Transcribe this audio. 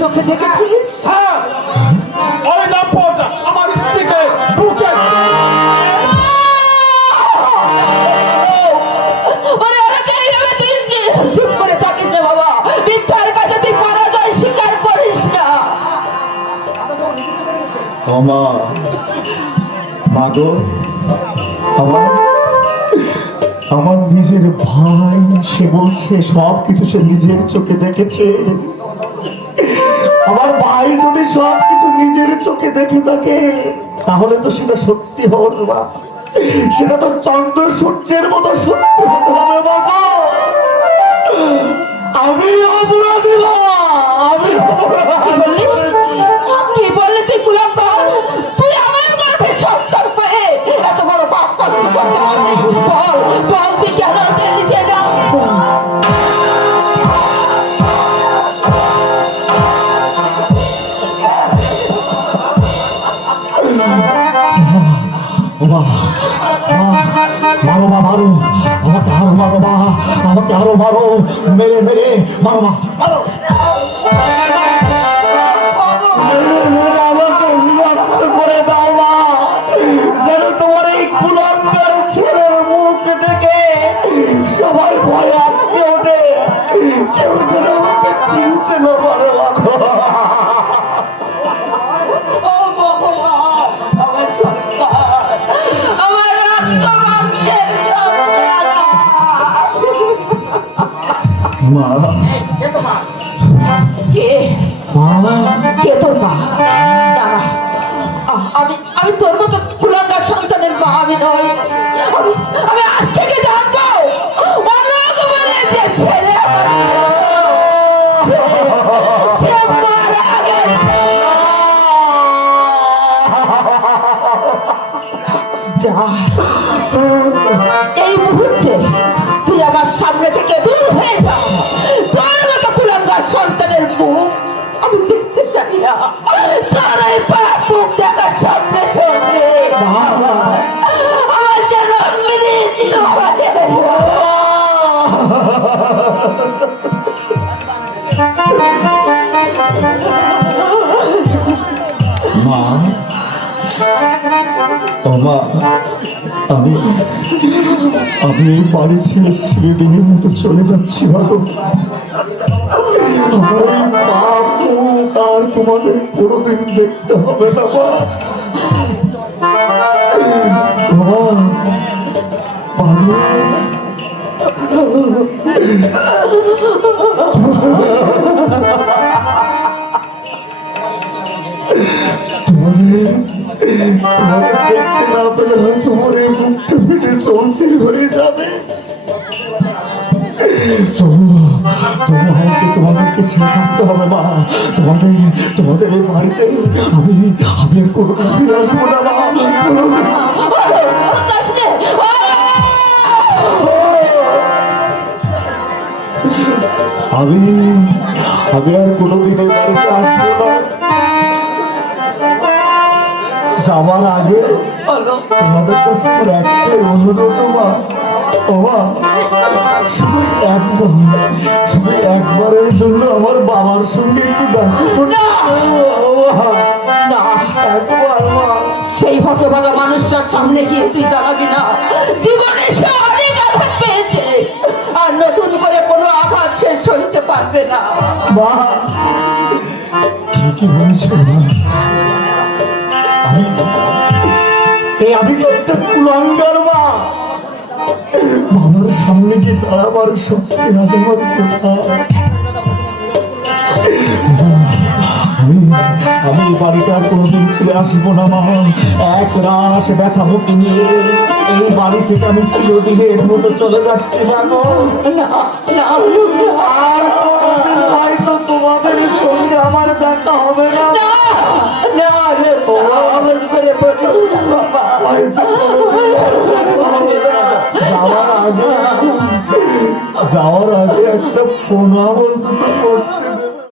চোখে দেখেছিস? হ্যাঁ, ওই দাম্পত্য আমার স্ত্রীকে বুকে চুপ করে থাকিস না বাবা, মিথ্যার কাছে তুই পরাজয় স্বীকার করিস না। মা, মাগো, আমার নিজের ভাই, সে বলছে সব কিছু সে নিজের চোখে দেখেছে। আমার ভাই যদি সব কিছু নিজের চোখে দেখে থাকে তাহলে তো সেটা সত্যি হবে না, সেটা তো চন্দ্র সূর্যের মতো সত্যি হতে হবে। বাবা, আমি অপরাধী বাবা, আমি অপরাধী। কি বললি তুই কুলাঙ্গার? তুই আমার গর্ভে সন্তান পেয়ে এত বড় পাপ কষ্ট করতে পারলি? বল বল, তুই কেন দিয়েছিস না? মারো মা, মারো আমাকে, আরো মারো মা, আমাকে আরো মারো, মেরে মেরে মারো মা, মারো মেরে মেরে আমাকে বিভৎস করে দাও মা, যেন তোমার এই কুলাঙ্গার ছেলের মুখ দেখে সবাই ভয়ে আটকে ওঠে, কেউ যেন আমাকে চিনতে না পারে। ও ভগবান, আমার সন্তান, আমার রক্তমাংসের সন্তান। মা, কে মা, কে তোর মা? না না, আমি আমি তোর মতো কুলাঙ্গার সন্তানের মা আমি নই। আমি আজ থেকে জানবো অনেক বলে যে ছেলে আমার সে মারা গেছে। যা, এই মুহূর্তে তুই আমার সামনে থেকে দূর হয়ে যা। তোর মতো কুলাঙ্গার সন্তানের মুখ আমি দেখতে চাই না। তোর এই পাপ মুখ দেখার সঙ্গে সঙ্গে আমার যেন মৃত্যু হয়। মা, ও মা, আমি আমি এই বাড়ি ছেড়ে চিরদিনের মতো চলে যাচ্ছি। বাবু, আমার এই পাপ মুখ আর তোমাদের কোনোদিন দেখতে হবে না মা। বাবা, বাবু, তোমাদের দেখতে না পেলে হয়তো আমার এই মুখটা ফেটে চৌচির হয়ে যাবে। তোমাদেরকে ছেড়ে থাকতে হবে মা। তোমাদের এই বাড়িতে আমি আর কোনোদিন ফিরে আসবো না মা, কোনোদিন। আমি আর কোনোদিন এই বাড়িতে আসবো না। যাওয়ার আগে তোমাদের কাছে আমার একটাই অনুরোধ মা, শুধু একবারের জন্য আমার বাবার সঙ্গে একটু দেখো না। সেই হতভাগা মানুষটার সামনে গিয়ে তুই দাঁড়াবি না। জীবনে সে অনেক আঘাত পেয়েছে, আর নতুন করে কোনো আঘাত সে সইতে পারবে না। মা, ঠিকই বলেছো মা। আমি তো একটা কুলাঙ্গার মা। বাবার সামনে গিয়ে দাঁড়াবার শক্তি আছে আমার কোথায়? আমি বাড়িটা কোনোদিন ফিরে আসবো না মা। এক রাস ব্যথা মুখে নিয়ে এই বাড়ি থেকে আমি চিরদিনের মতো চলে যাচ্ছি না গো। আর কোনোদিন হয়তো তোমাদের সঙ্গে আমার দেখা হবে না। যাওয়ার আগে একটা প্রণাম অন্তত করতে